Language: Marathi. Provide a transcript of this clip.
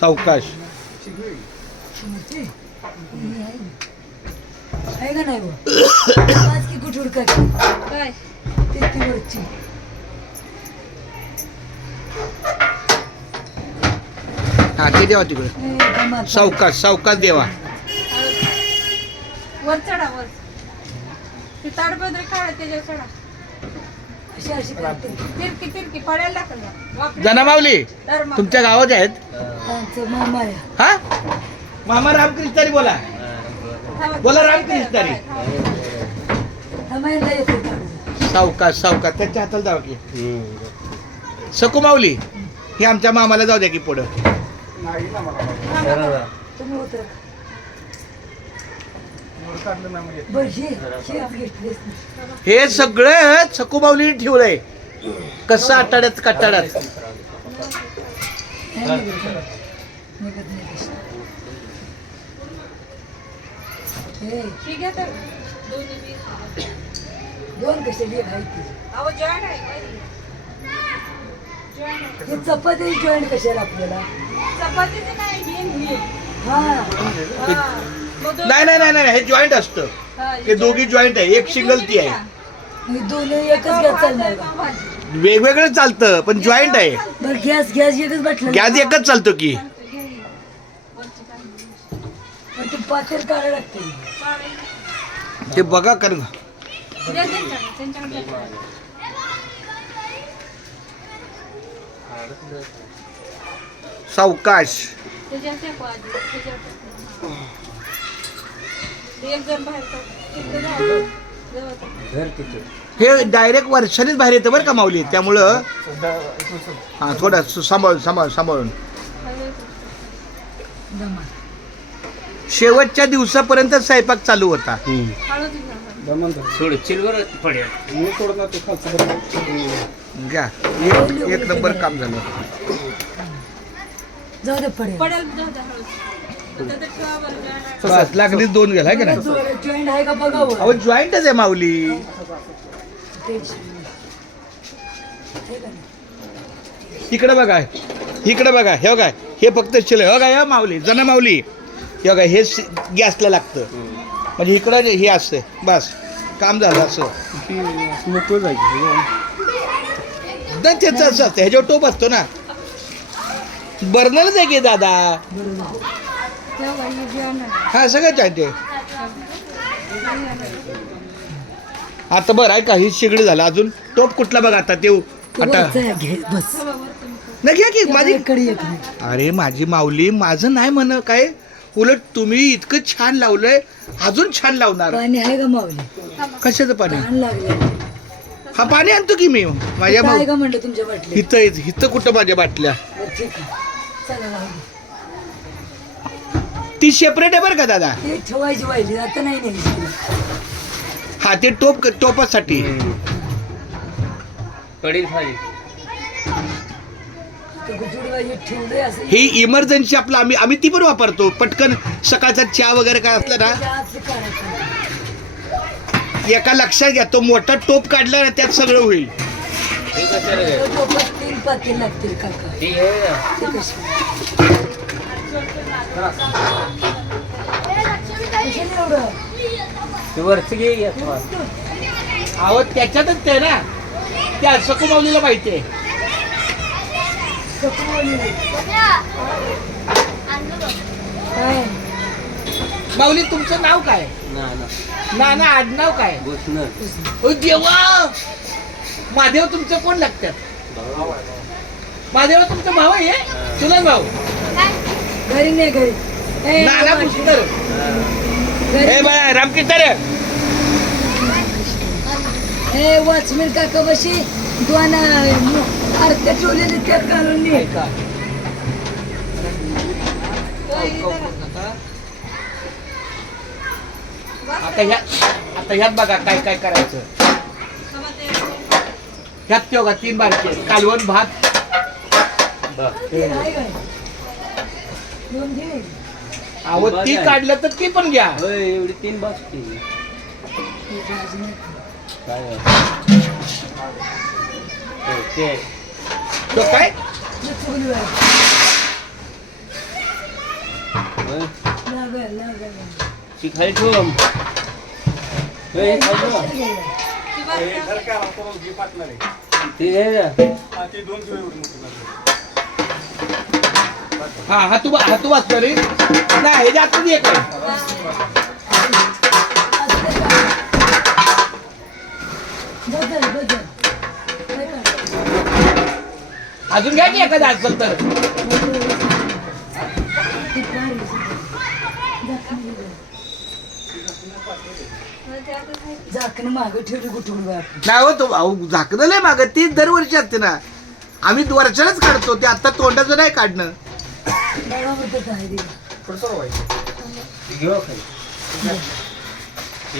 सावकाश. आहे का नाही आज की कुठून काय ते वरची हा ते देवा तिकडे. सावकाश सावकाश देवा. वर चढा वर ते ताडपत्री काढा त्याच्यावर चढा. अशी अशी करते तिरकी तिरकी पडायला लागलं. जनामावली तुमच्या गावात आहेत. त्यांचं मामा आहे. हा मामा रामकृष्णारी बोला. बोला रामकृष्णारी. आम्हाला येते काढून. सावकाश सावकाश त्यांच्या हाताला जावा की. सकू माऊली हे आमच्या मामाला जाऊ द्या की पुढं. तुम्ही उतरा. बरं हे आम्ही घेतलेच नाही. हे सगळं सकू माऊलीने ठेवलंय कसं आटाड्यात काटाड्यात. नाही निघत नाही कशी. हे ठीक आहे तर दोन कशाली एक आहे ती. अहो जॉईन आहे जॉईन आहे. हे चपाती जॉईंट कशाला आपल्याला. चपातीचं नाही घेईन हा नाही नाही नाही नाही हे जॉईंट असतं. ते दोघी जॉईंट आहे. एक सिंगल ती आहे. मी दोन्ही एकच गॅस चालणार का. वेगवेगळं चालतं पण जॉईंट आहे. बरं गॅस गॅस एकच बाटला. गॅस एकच चालतो की. पण ते पातेल काढायला लागते. ते बघा कर. सावकाश. हे डायरेक्ट वर्षानेच बाहेर येतं बरं का माऊली. त्यामुळं हा थोडं सांभाळून शेवटच्या दिवसापर्यंत स्वयंपाक चालू होता. घ्या एक नंबर काम झालं. जाऊ दे पडेल. बस लागली दोन गेला की नाही. जॉईंट आहे का बघावं. अहो जॉईंटच आहे माऊली. इकडे बघा इकडे बघा. हे बघा हे फक्त शिल. हे बघा या माऊली जना माऊली. हे बघा हे गॅसला लागतं म्हणजे इकडं हे असते. बस काम झालं असं. त्याचं असं असतं. ह्याच्यावर टोप असतो ना. बर्नरच आहे की दादा. हा सगळं चालते. आता बरं आहे का ही शिगडी झालं. अजून टोप कुठला बघा आता ते आता बस नाही घ्या की माझी. कडे अरे माझी माऊली माझं नाही म्हण काय. उलट तुम्ही इतकं छान लावलंय अजून छान लावणार. पाणी आहे का मावली. कशाचं पाणी. तहान लागले. हा पाणी आणतो की मी माझ्या काय का म्हणलं तुमच्या बाटली. इथं कुठं माझ्या बाटल्या. ठीक आहे चला राहू दे. ती सेपरेट आहे बरं का दादा. ते ठेवायची पाहिजे आता नाही नाही. हा ते टोपासाठी. ठेवलंय असं. ही इमर्जन्सी आपलं आम्ही ती पण वापरतो. पटकन सकाळचा चहा वगैरे काय असलं ना एका लक्षात घ्या. तो मोठा टोप काढला ना त्यात सगळं होईल. तीन पातेल लागतील काका. अहो त्याच्यातच ते ना त्या सकू माऊलीला माहिती आहे. माऊली तुमचं नाव काय. नाना आडनाव काय. ओ देवा महादेव तुमचं कोण लागतात. महादेव तुमचा भाऊ आहे. चुलत भाऊ. घरी नाही घरी. नाना पुष्कर. हे बाळा रामकृष्ण. हे वॉचमॅन काका बशी दोन आरत्या ठेवलेले त्यात घालून नाही का. आता ह्यात बघा काय काय करायचं. ह्यात ते बघा 3 बारके कालवण भात. अहो ती काढलं तर ती पण घ्या. एवढी 3 बॉक्स तो काय लागल लागल ती खाली ठेव हे खाली ठेव ती बारकी ते घे ना. हा हातू वाचतो रे नाही हे जास्त एक आहे बदल बदल अजून घ्या की एखादा असेल तर झाकण मागं ठेवली कुठून नाही हो तो अहो झाकणं लय मागं ती दरवर्षी असते ना आम्ही वर्षालाच काढतो ते आता तोंडाचं नाही काढणं बरोबर काय ती घेऊ खाली